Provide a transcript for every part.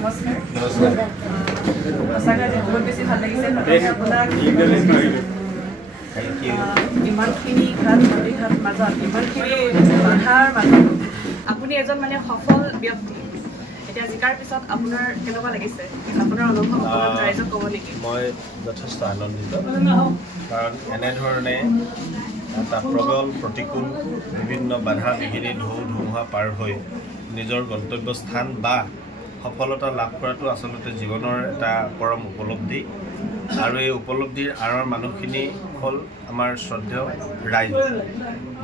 নমস্কাৰ সঁচাকৈ আজি বহুত বেছি ভাল লাগিছে আপোনাক ইমানখিনি ঘাট নদীঘাট মাজত ইমানখিনি বাধাৰ মাজত আপুনি এজন মানে সফল ব্যক্তি এতিয়া জিকাৰ পিছত আপোনাৰ কেনেকুৱা লাগিছে আপোনাৰ অনুভৱ ৰাইজক ক'ব নেকি মই যথেষ্ট আনন্দিত কাৰণ এনেধৰণে এটা প্ৰবল প্ৰতিকূল বিভিন্ন বাধা বিঘিনি ঢৌ ধুমুহা পাৰ হৈ নিজৰ গন্তব্যস্থান বা সফলতা লাভ কৰাটো আচলতে জীৱনৰ এটা পৰম উপলব্ধি আৰু এই উপলব্ধিৰ আঁৰৰ মানুহখিনি হ'ল আমাৰ শ্ৰদ্ধেয় ৰাইজ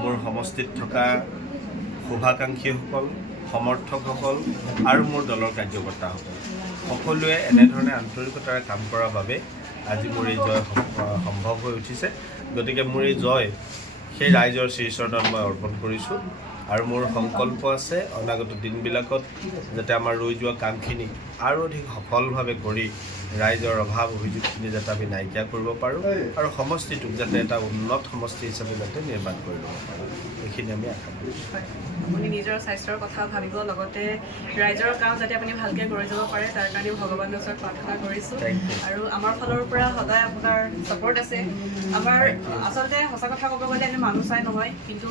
মোৰ সমষ্টিত থকা শুভাকাংক্ষীসকল সমৰ্থকসকল আৰু মোৰ দলৰ কাৰ্যকৰ্তাসকল সকলোৱে এনেধৰণে আন্তৰিকতাৰে কাম কৰাৰ বাবে আজি মোৰ এই জয় সম্ভৱ হৈ উঠিছে গতিকে মোৰ এই জয় সেই ৰাইজৰ শ্ৰীচৰণত মই অৰ্পণ কৰিছোঁ আৰু মোৰ সংকল্প আছে অনাগত দিনবিলাকত যাতে আমাৰ ৰৈ যোৱা কামখিনি আৰু অধিক সফলভাৱে কৰি ৰাইজৰ অভাৱ অভিযোগখিনি যাতে আমি নাইকিয়া কৰিব পাৰোঁ আৰু সমষ্টিটোক যাতে এটা উন্নত সমষ্টি হিচাপে যাতে নিৰ্মাণ কৰি ল'ব পাৰোঁ এইখিনি আমি আশা কৰিছোঁ আপুনি নিজৰ স্বাস্থ্যৰ কথা ভাবিব লগতে ৰাইজৰ কাম যাতে আপুনি ভালকৈ কৰি যাব পাৰে তাৰ কাৰণে ভগৱানৰ ওচৰত প্ৰাৰ্থনা কৰিছোঁ আৰু আমাৰ ফালৰ পৰা সদায় আপোনাৰ ছাপোৰ্ট আছে আমাৰ আচলতে সঁচা কথা ক'ব গ'লে আমি মানুহ চাই নহয় কিন্তু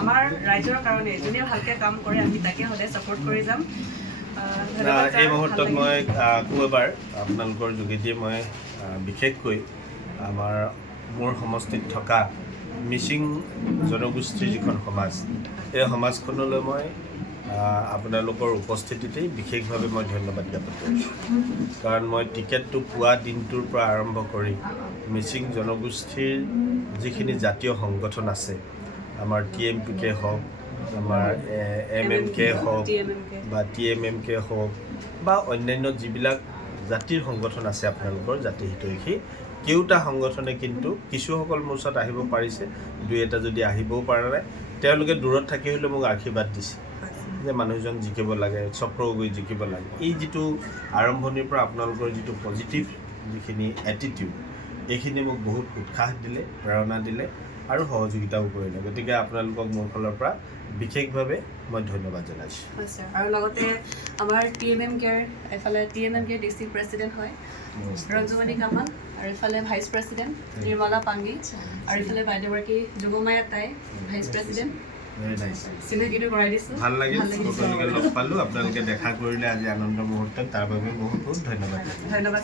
আমাৰ ৰাইজৰ কাৰণে যোনে ভালকৈ কাম কৰে আমি তাকে সদায় ছাপোৰ্ট কৰি যাম এই মুহূৰ্তত মই আকৌ এবাৰ আপোনালোকৰ যোগেদিয়ে মই বিশেষকৈ মোৰ সমষ্টিত থকা মিচিং জনগোষ্ঠীৰ যিখন সমাজ এই সমাজখনলৈ মই আপোনালোকৰ উপস্থিতিতেই বিশেষভাৱে মই ধন্যবাদ জ্ঞাপন কৰিছোঁ কাৰণ মই টিকেটটো পোৱা দিনটোৰ পৰা আৰম্ভ কৰি মিচিং জনগোষ্ঠীৰ যিখিনি জাতীয় সংগঠন আছে আমাৰ TMPK হওক আমাৰ MMK হওক বা TMMK হওক বা অন্যান্য যিবিলাক জাতিৰ সংগঠন আছে আপোনালোকৰ জাতি হিতৈষী কেওটা সংগঠনে কিন্তু কিছুসকল মোৰ ওচৰত আহিব পাৰিছে দুই এটা যদি আহিবও পৰা নাই তেওঁলোকে দূৰত থাকি হ'লেও মোক আশীৰ্বাদ দিছে যে মানুহজন জিকিব লাগে চক্ৰগৈ জিকিব লাগে এই যিটো আৰম্ভণিৰ পৰা আপোনালোকৰ যিটো পজিটিভ যিখিনি এটিটিউড এইখিনি মোক বহুত উৎসাহ দিলে প্ৰেৰণা দিলে আৰু সহযোগিতাও কৰিলে গতিকে আপোনালোকক মোৰ ফালৰ পৰা বিশেষভাৱে মই ধন্যবাদ জনাইছোঁ আৰু লগতে আমাৰ TMMKৰ এফালে TMMK ডিষ্ট্ৰিক্ট প্ৰেচিডেণ্ট হয় ৰঞ্জুমণি কামাল আৰু ইফালে ভাইচ প্ৰেচিডেণ্ট নিৰ্মলা পাংগী আৰু ইফালে বাইদেউগৰাকী যোগমায়া তাই ভাইচ প্ৰেচিডেণ্ট চিনাকিটো কৰাই দিছোঁ ভাল লাগিল সকলোকে লগ পালোঁ আপোনালোকে দেখা কৰিলে আজি আনন্দ মুহূৰ্তত তাৰ বাবে বহুত বহুত ধন্যবাদ ধন্যবাদ